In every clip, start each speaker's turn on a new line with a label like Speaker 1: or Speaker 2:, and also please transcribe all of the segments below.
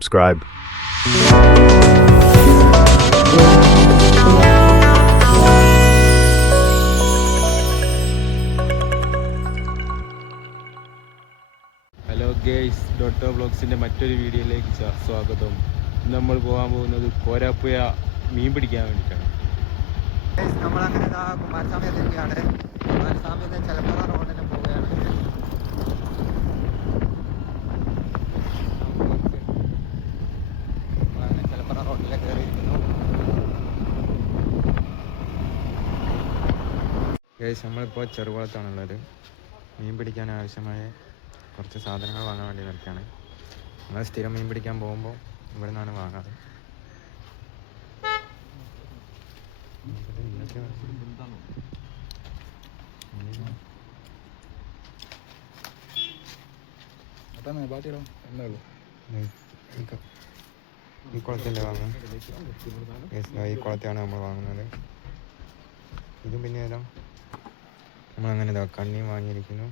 Speaker 1: subscribe.
Speaker 2: Hello guys ഡോട്ടോ ബ്ലോഗ്സിന്റെ മറ്റൊരു വീഡിയോയിലേക്ക് സ്വാ- സ്വാഗതം. ഇന്ന് നമ്മൾ പോകാൻ പോകുന്നത് കോരാപ്പുഴ മീൻ പിടിക്കാൻ വേണ്ടിയിട്ടാണ്.
Speaker 3: Guys, നമ്മളങ്ങനെ കുമാരസ്വാമി എത്തിയാണ് കുമാരസ്വാമി ചിലപ്പുറ റോഡിന് പോവുകയാണ് നമ്മളങ്ങനെ ചിലപ്പുറ റോഡിലേക്ക് കയറിയിരിക്കുന്നു
Speaker 4: ഗൈസ് നമ്മളിപ്പോൾ ചെറുകുളത്താണുള്ളത്. മീൻ പിടിക്കാൻ ആവശ്യമായ കുറച്ച് സാധനങ്ങൾ വാങ്ങാൻ വേണ്ടി നിൽക്കുകയാണ്. നമ്മൾ സ്ഥിരം മീൻ പിടിക്കാൻ പോകുമ്പോൾ ഇവിടെ നിന്നാണ് വാങ്ങാറ്. ഈ കുളത്തിന്റെ വാങ്ങാം Guys, ദാ ഈ കുളത്തെയാണ് നമ്മൾ വാങ്ങുന്നത്. ഇതും പിന്നെ ഏതാ? നമ്മളങ്ങനെ ഇതാ കണ്ണിയും വാങ്ങിയിരിക്കുന്നു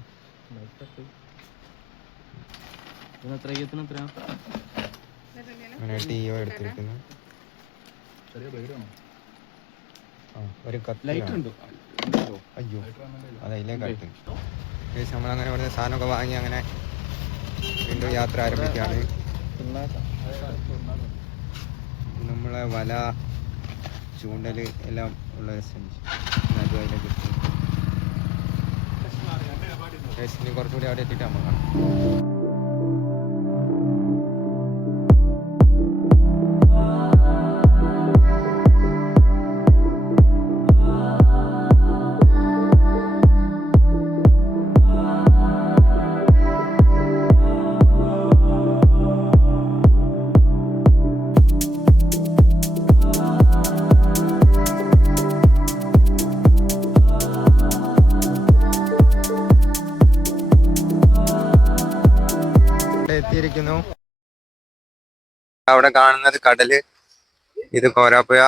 Speaker 4: അങ്ങനെ ടീയോ എടുത്തിരിക്കുന്നു. ഒരു
Speaker 2: ലൈറ്റ്
Speaker 4: കത്തി
Speaker 2: ഉണ്ടോ?
Speaker 4: അയ്യോ ഏകദേശം നമ്മളങ്ങനെ ഇവിടുന്ന് സാധനമൊക്കെ വാങ്ങി അങ്ങനെ വീണ്ടും യാത്ര ആരംഭിക്കുകയാണ്. നമ്മളെ വല ചൂണ്ടൽ എല്ലാം ഉള്ള സെൻസ്. സഞ്ചി അതും കുറച്ചുകൂടി അവിടെ എത്തിയിട്ട് നമ്മൾ കാണാം അവിടെ കാണുന്നത് കടൽ ഇത് കോരാപ്പുഴ.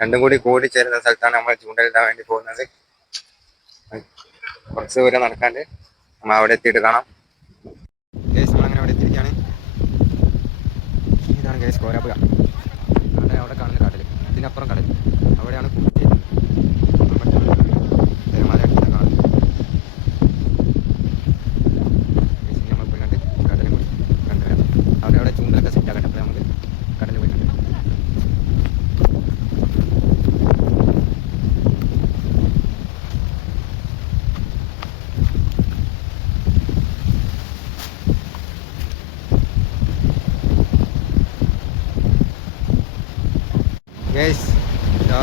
Speaker 4: രണ്ടും കൂടി കൂടിച്ചേരുന്ന സ്ഥലത്താണ് നമ്മൾ ചൂണ്ടലിടാൻ വേണ്ടി പോകുന്നത്. കുറച്ച് ദൂരം നടക്കാണ്ട് നമ്മൾ അവിടെ എത്തിയിട്ട് കാണാം. കേസ് നമ്മളങ്ങനെ അവിടെ എത്തിയിരിക്കുകയാണ്. ഇതാണ് കേസ് കോരാപ്പുഴ. അവിടെ അവിടെ കാണുന്ന കടൽ. ഇതിനപ്പുറം കടൽ അവിടെയാണ് കൂടിച്ചേരുന്നത് തിരമാല അടിക്കുന്ന കാണുന്നത് Guys, ഇനി നമ്മൾ പോയി കണ്ട് കടലും കൂടി കണ്ടുവരാം അവിടെ അവിടെ ചൂണ്ടലൊക്കെ സെറ്റ് ആക്കട്ടെ അപ്പോൾ നമുക്ക് കടലിൽ പോയി കണ്ടു ഗേസ് ഇതാ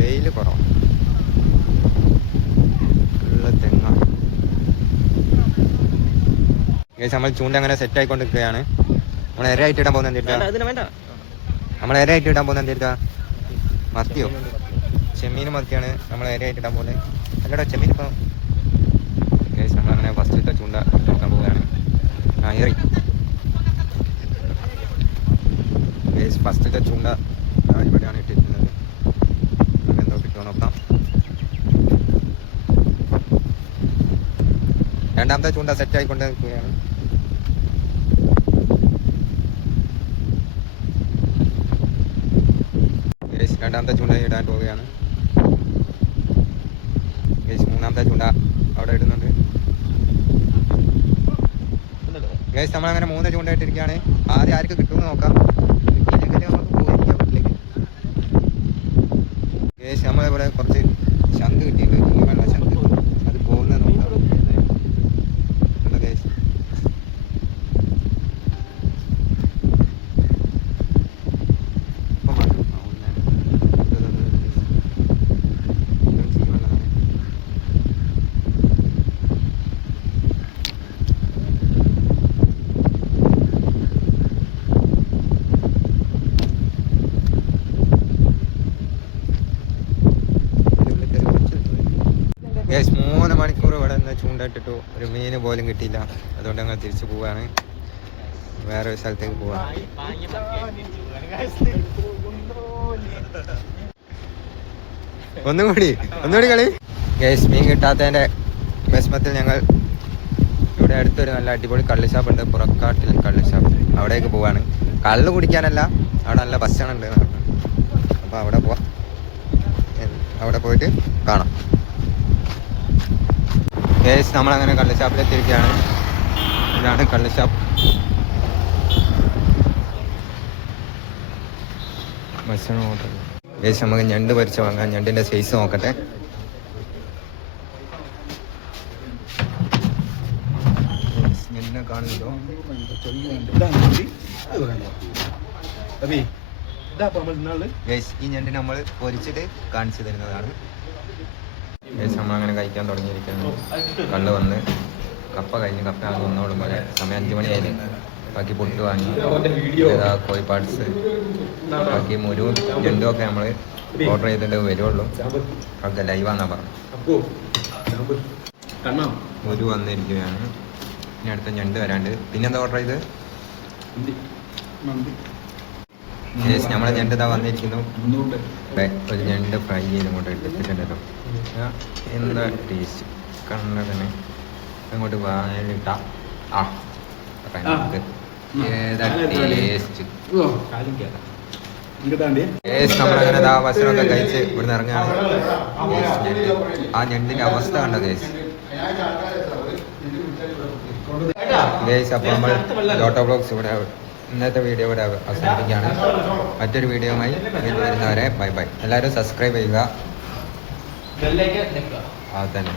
Speaker 4: വെയിൽ കുറവാണ്. ഉള്ള തെങ്ങാണ് ഗൈസ് നമ്മൾ ചൂണ്ട അങ്ങനെ സെറ്റ് ആയിക്കൊണ്ടിരിക്കുകയാണ്. നമ്മൾ ഇര ആയിട്ട് ഇടാൻ പോകുന്ന എന്തിട്ടാ നമ്മൾ ഇര ആയിട്ട് ഇടാൻ പോകുന്ന എന്തിട്ടാ മത്തിയോ? ചെമ്മീൻ മത്തിയാണ് നമ്മൾ ഇര ആയിട്ട് ഇടാൻ പോകുന്നത്. അല്ലടാ ചെമ്മീൻ ഇപ്പം നമ്മൾ അങ്ങനെ ഫസ്റ്റത്തെ ചൂണ്ട നോക്കാൻ പോവുകയാണ്. ആ ഗൈസ് ഫസ്റ്റത്തെ ചൂണ്ട ഇവിടെയാണ് എന്തോ കിട്ടുമോ നോക്കാം. രണ്ടാമത്തെ ചൂണ്ട സെറ്റ് ആയിക്കൊണ്ട് നിൽക്കുകയാണ് രണ്ടാമത്തെ ചൂണ്ട ഇടാൻ പോവുകയാണ്. ഗൈസ് മൂന്നാമത്തെ ചൂണ്ട അവിടെ ഇടുന്നുണ്ട്. ഗേസ് നമ്മളങ്ങനെ മൂന്ന് ചൂണ്ട ഇട്ടിരിക്കുകയാണ്. ആദ്യം ആർക്ക് കിട്ടുമെന്ന് നോക്കാം. ഗൈസ് ഇവിടെ കുറച്ച് ശംഖ് കിട്ടിയിട്ടുണ്ട്. കുഞ്ഞുമല്ല ശംഖ് അത് പോകുന്നത് നോക്കാം കണ്ടോ ഗൈസ് ഇപ്പം മാറ്റും ആ, ഒന്ന് ഇത് ഇത് ഇത് ഇത്. ഇതും ചെയ്യുവാനാണ്.
Speaker 5: ചൂണ്ടയിട്ടിട്ടു ഒരു മീൻ പോലും കിട്ടിയില്ല. അതുകൊണ്ട് ഞങ്ങൾ തിരിച്ചു പോവാണ്. വേറെ ഒരു സ്ഥലത്തേക്ക് പോവാ ഒന്നുകൂടി ഒന്നുകൂടി കളി. ഗേസ് മീൻ കിട്ടാത്തതിന്റെ വിഷമത്തിൽ ഞങ്ങൾ ഇവിടെ അടുത്തൊരു നല്ല അടിപൊളി കള്ളിഷാപ്പ് ഉണ്ട് പുറക്കാട്ടിൽ കള്ളിഷാപ്പ് അവിടേക്ക് പോവാണ്. കള്ള് കുടിക്കാനല്ല അവിടെ നല്ല ഭക്ഷണം ഉണ്ട് അപ്പോൾ അവിടെ പോവാം. അവിടെ പോയിട്ട് കാണാം. ഗേസ് നമ്മളങ്ങനെ കള്ളുഷാപ്പിലെത്തിയിരിക്കുകയാണ് ഇതാണ് കള്ളുഷാപ്പ് ഭക്ഷണം ഹോട്ടൽ ഗേസ് നമുക്ക് ഞണ്ട് പരിച്ച് വാങ്ങാം. ഞണ്ടിന്റെ സൈസ് നോക്കട്ടെ. ഞണ്ടിനെ കാണുന്നുണ്ടോ? ഈ ഞണ്ട് നമ്മൾ പൊരിച്ചിട്ട് കാണിച്ചു തരുന്നതാണ്. ഗൈസ് നമ്മൾ അങ്ങനെ കഴിക്കാൻ തുടങ്ങിയിരിക്കുന്നു. കള്ള് വന്ന് കപ്പ കഴിഞ്ഞ് കപ്പ ആകെ വന്നോളും പോലെ സമയം അഞ്ച് മണിയായി. ബാക്കി പൊട്ട് വാങ്ങി. കോഴി പാർട്സ് ബാക്കി മുരുവും ജെൻഡും ഒക്കെ നമ്മൾ ഓർഡർ ചെയ്തിട്ട് വരുള്ളൂ. ഒക്കെ ലൈവാന്നാ പറഞ്ഞു മുരു വന്നിരിക്കുകയാണ്. ഇനി അടുത്ത ഞണ്ട് വരാണ്ട്. പിന്നെന്താ ഓർഡർ ചെയ്ത് യെസ് നമ്മളെ ഞണ്ട് ഇതാ വന്നിരിക്കുന്നു. ഒരു ഞണ്ട് ഫ്രൈ ചെയ്ത് ഇങ്ങോട്ട് എടുത്തിട്ടുണ്ടല്ലോ. എന്താ ടേസ്റ്റ് കണ്ടതിന് അങ്ങോട്ട് വായിട്ട ആ രണ്ട്. ഏതാ ടേസ്റ്റ് യെസ് നമ്മളങ്ങനെ ആ ഭക്ഷണമൊക്കെ കഴിച്ച് ഇവിടുന്ന് ഇറങ്ങുകയാണ്. ഞണ്ട്. ആ ഞണ്ടിന്റെ അവസ്ഥ കണ്ടോ ഗേസ് ഗേസ് അപ്പൊ നമ്മൾ ഓട്ടോ ബ്ലോക്സ് ഇവിടെ ഇന്നത്തെ വീഡിയോ ഇവിടെ അവസാനിപ്പിക്കുകയാണ്. മറ്റൊരു വീഡിയോയുമായി വീണ്ടും വരുന്നവരെ ബൈ ബൈ. എല്ലാവരും സബ്സ്ക്രൈബ് ചെയ്യുക. അത് തന്നെ.